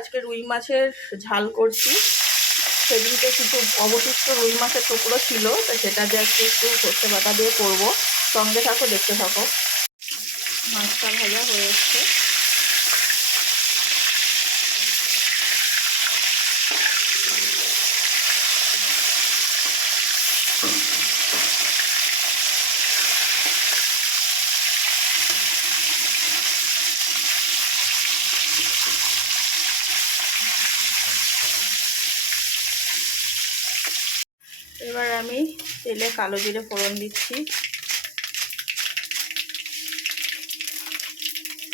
আজকে রুই মাছের ঝাল করছি। সেদিনকে কিছু অবশিষ্ট রুই মাছের টুকরো ছিল, তো সেটা দিয়ে আজকে একটু সর্ষে বাটা দিয়ে করব। সঙ্গে থাকো, দেখতে থাকো। মাছটা ভাজা হয়ে এসছে। এবার আমি তেলে কালো জিরে ফোড়ন দিচ্ছি।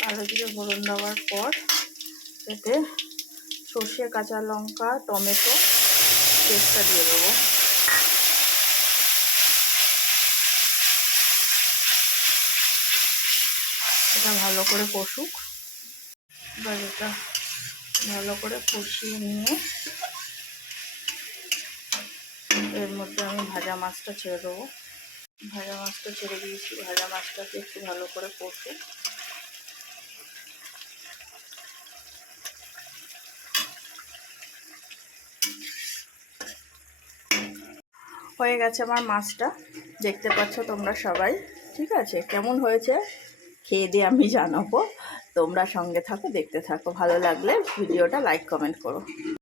কালো জিরে ফোড়ন দেওয়ার পর এতে সর্ষে, কাঁচা লঙ্কা, টমেটো পেস্টটা দিয়ে দেবো। এটা ভালো করে কষুক। এবার এটা ভালো করে কষিয়ে নিয়ে এর মধ্যে আমি ভাজা মাছটা ছেড়ে দেবো। ভাজা মাছটা ছেড়ে দিয়েছি। ভাজা মাছটাকে একটু ভালো করে কষে। হয়ে গেছে আমার মাছটা। দেখতে পাচ্ছ তোমরা সবাই। ঠিক আছে? কেমন হয়েছে? খেয়ে দিয়ে আমি জানাব। তোমরা সঙ্গে থাকো, দেখতে থাকো। ভালো লাগলে ভিডিওটা লাইক, কমেন্ট করো।